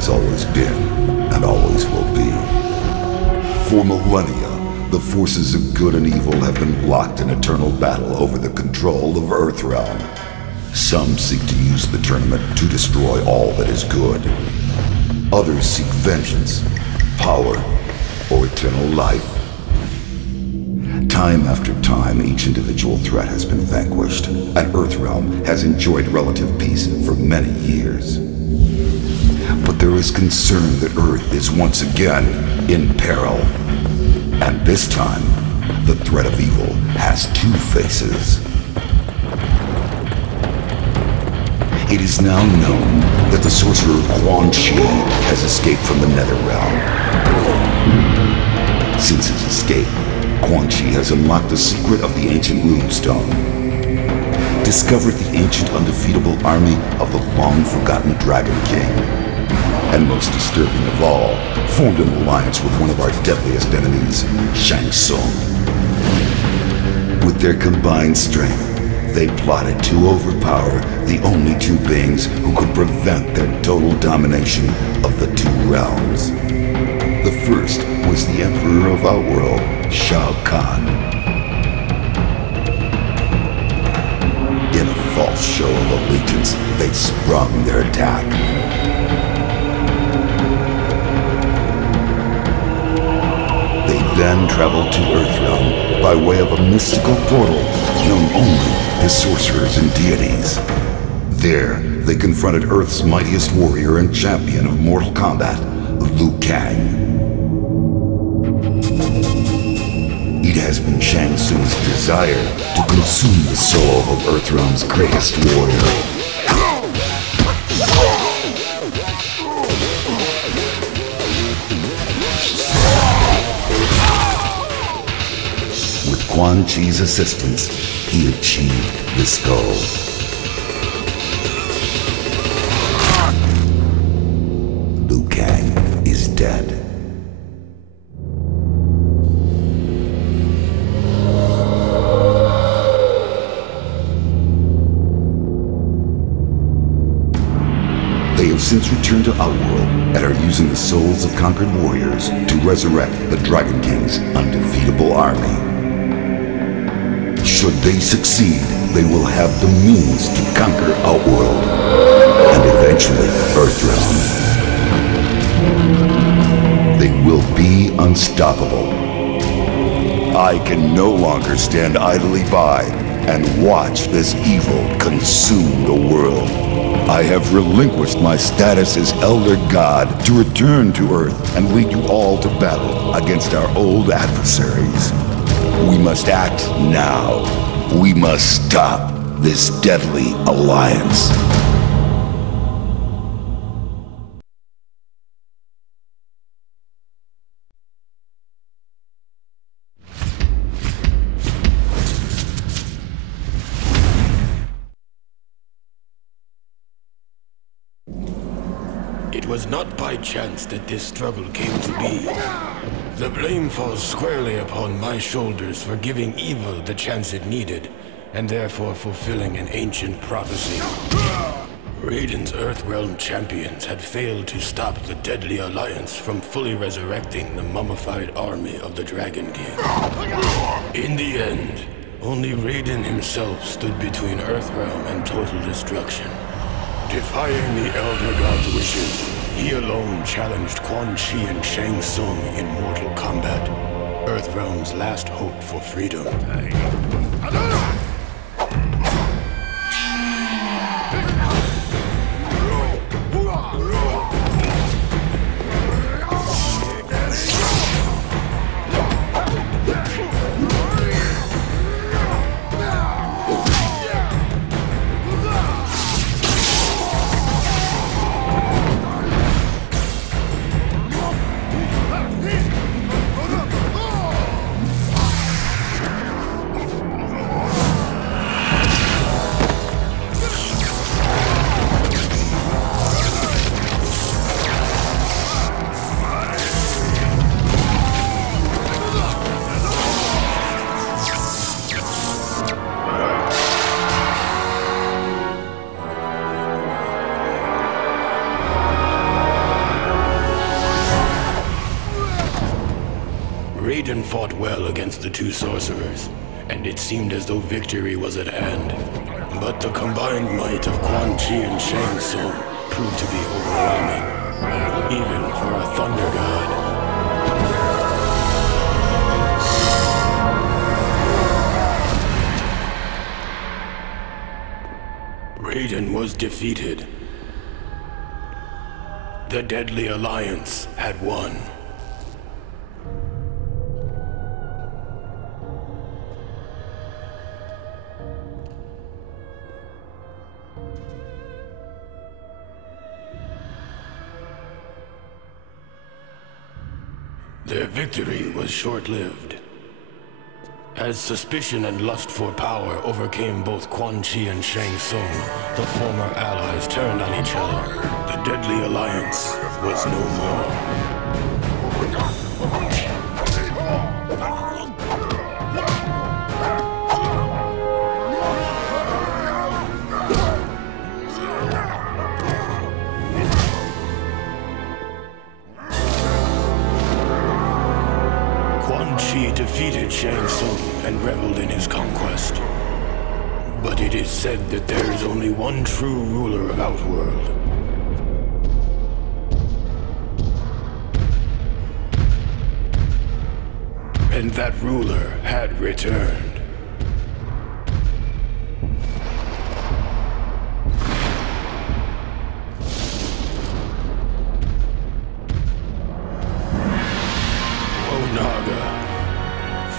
has always been and always will be. For millennia, the forces of good and evil have been locked in eternal battle over the control of Earthrealm. Some seek to use the tournament to destroy all that is good. Others seek vengeance, power, or eternal life. Time after time, each individual threat has been vanquished, and Earthrealm has enjoyed relative peace for many years. But there is concern that Earth is once again in peril. And this time, the threat of evil has two faces. It is now known that the sorcerer Quan Chi has escaped from the Netherrealm. Since his escape, Quan Chi has unlocked the secret of the ancient runestone, discovered the ancient undefeatable army of the long-forgotten Dragon King, and most disturbing of all, formed an alliance with one of our deadliest enemies, Shang Tsung. With their combined strength, they plotted to overpower the only two beings who could prevent their total domination of the two realms. The first was the Emperor of Outworld, Shao Kahn. In a false show of allegiance, they sprung their attack. They then traveled to Earthrealm by way of a mystical portal known only to sorcerers and deities. There, they confronted Earth's mightiest warrior and champion of Mortal Kombat, Liu Kang. It has been Shang Tsung's desire to consume the soul of Earthrealm's greatest warrior. With Quan Chi's assistance, he achieved this goal. Liu Kang is dead. They have since returned to Outworld and are using the souls of conquered warriors to resurrect the Dragon King's undefeatable army. Should they succeed, they will have the means to conquer Outworld and eventually Earthrealm. They will be unstoppable. I can no longer stand idly by and watch this evil consume the world. I have relinquished my status as Elder God to return to Earth and lead you all to battle against our old adversaries. We must act now. We must stop this deadly alliance. It was not by chance that this struggle came to be. The blame falls squarely upon my shoulders for giving evil the chance it needed, and therefore fulfilling an ancient prophecy. Raiden's Earthrealm champions had failed to stop the deadly alliance from fully resurrecting the mummified army of the Dragon King. In the end, only Raiden himself stood between Earthrealm and total destruction. Defying the Elder God's wishes, he alone challenged Quan Chi and Shang Tsung in Mortal Kombat, Earthrealm's last hope for freedom. Raiden fought well against the two sorcerers, and it seemed as though victory was at hand. But the combined might of Quan Chi and Shang Tsung proved to be overwhelming, even for a thunder god. Raiden was defeated. The Deadly Alliance had won. Their victory was short-lived. As suspicion and lust for power overcame both Quan Chi and Shang Tsung, the former allies turned on each other. The Deadly Alliance was no more. Quan Chi defeated Shang Tsung and reveled in his conquest. But it is said that there is only one true ruler of Outworld. And that ruler had returned.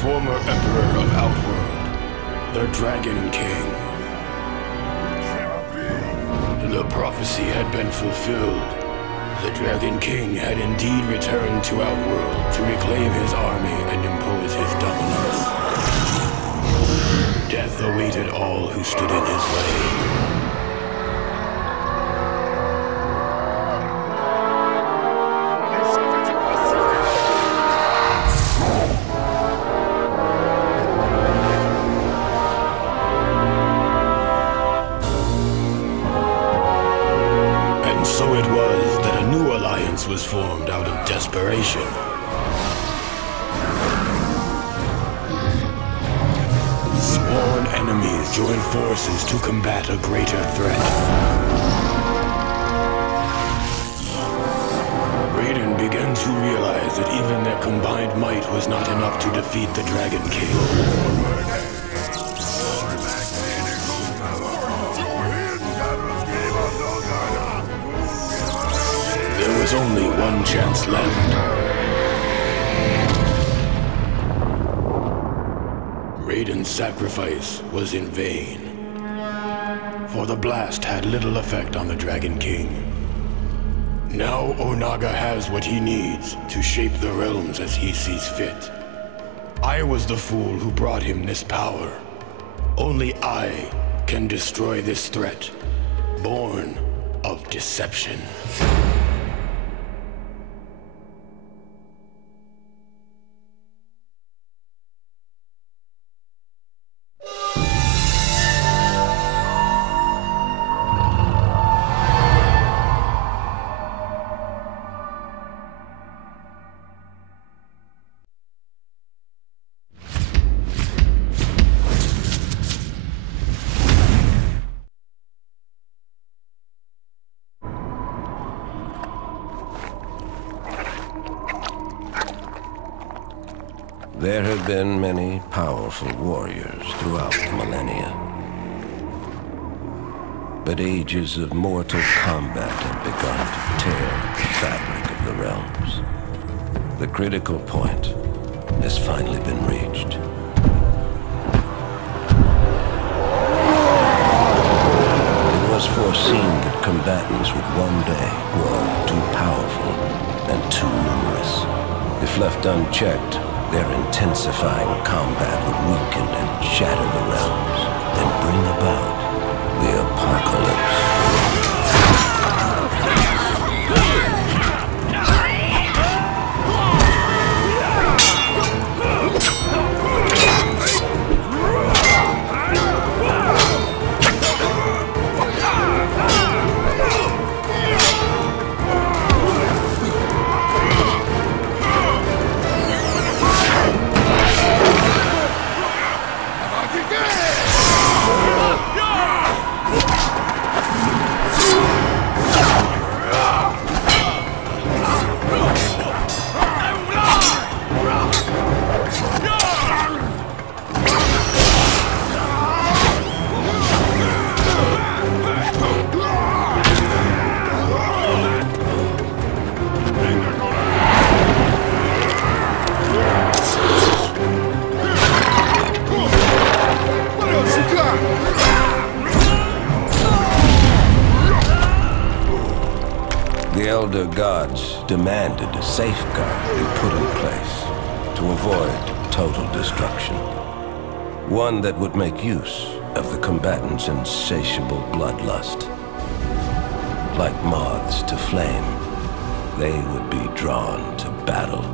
Former Emperor of Outworld, the Dragon King. The prophecy had been fulfilled. The Dragon King had indeed returned to Outworld to reclaim his army and impose his dominance. Death awaited all who stood in his way. So it was that a new alliance was formed out of desperation. Sworn enemies joined forces to combat a greater threat. Raiden began to realize that even their combined might was not enough to defeat the Dragon King. There was only one chance left. Raiden's sacrifice was in vain, for the blast had little effect on the Dragon King. Now Onaga has what he needs to shape the realms as he sees fit. I was the fool who brought him this power. Only I can destroy this threat, born of deception. There have been many powerful warriors throughout the millennia. But ages of mortal combat have begun to tear the fabric of the realms. The critical point has finally been reached. It was foreseen that combatants would one day grow too powerful and too numerous. If left unchecked, their intensifying combat would weaken and shatter the realms and bring about the apocalypse. elder gods demanded a safeguard be put in place to avoid total destruction. One that would make use of the combatants' insatiable bloodlust. Like moths to flame, they would be drawn to battle.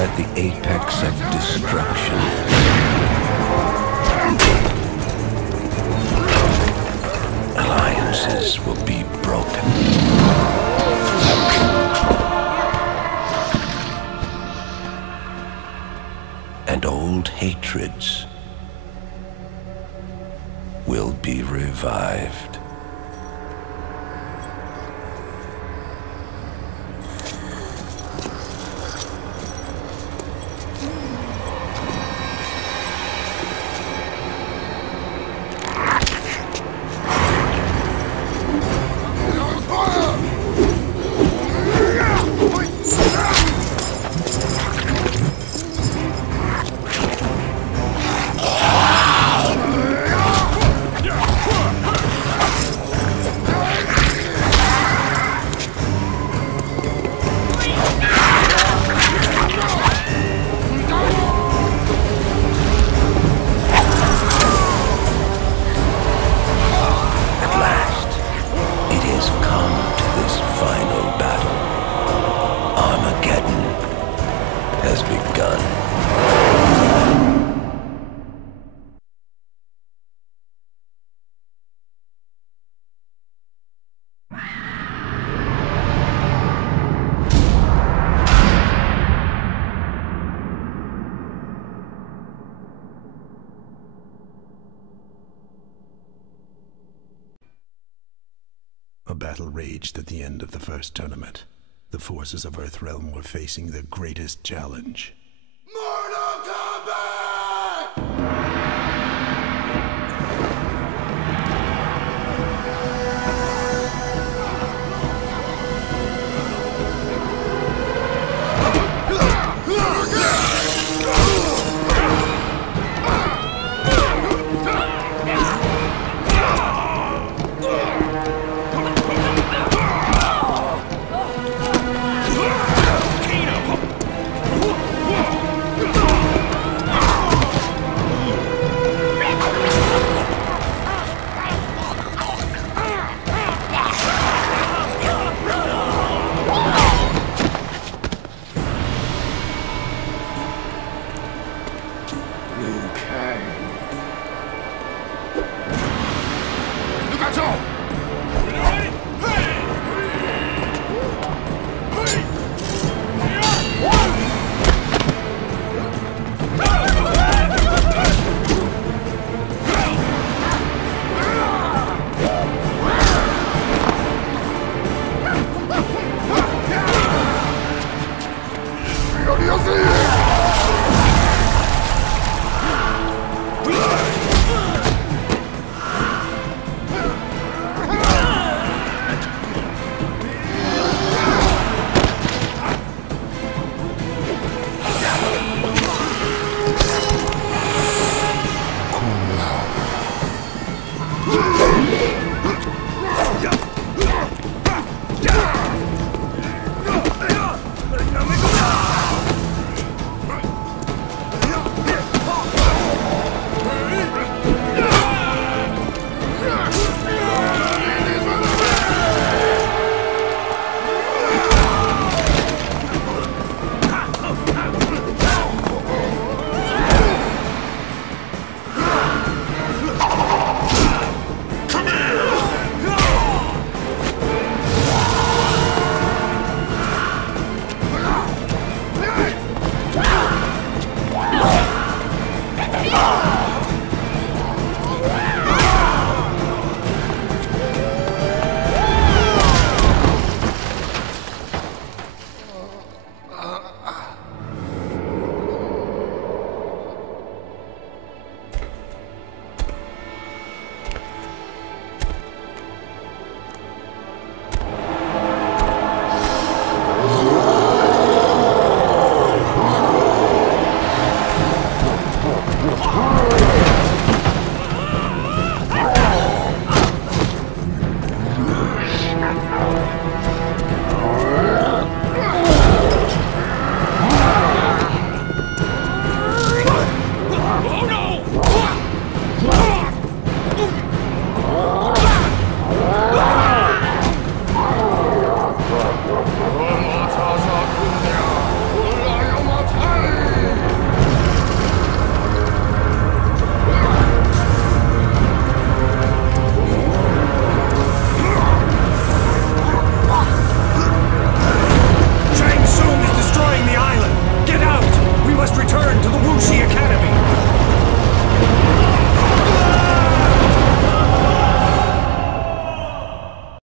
At the apex of destruction, alliances will be broken. And old hatreds will be revived. Has begun. A battle raged at the end of the first tournament. The forces of Earthrealm were facing their greatest challenge.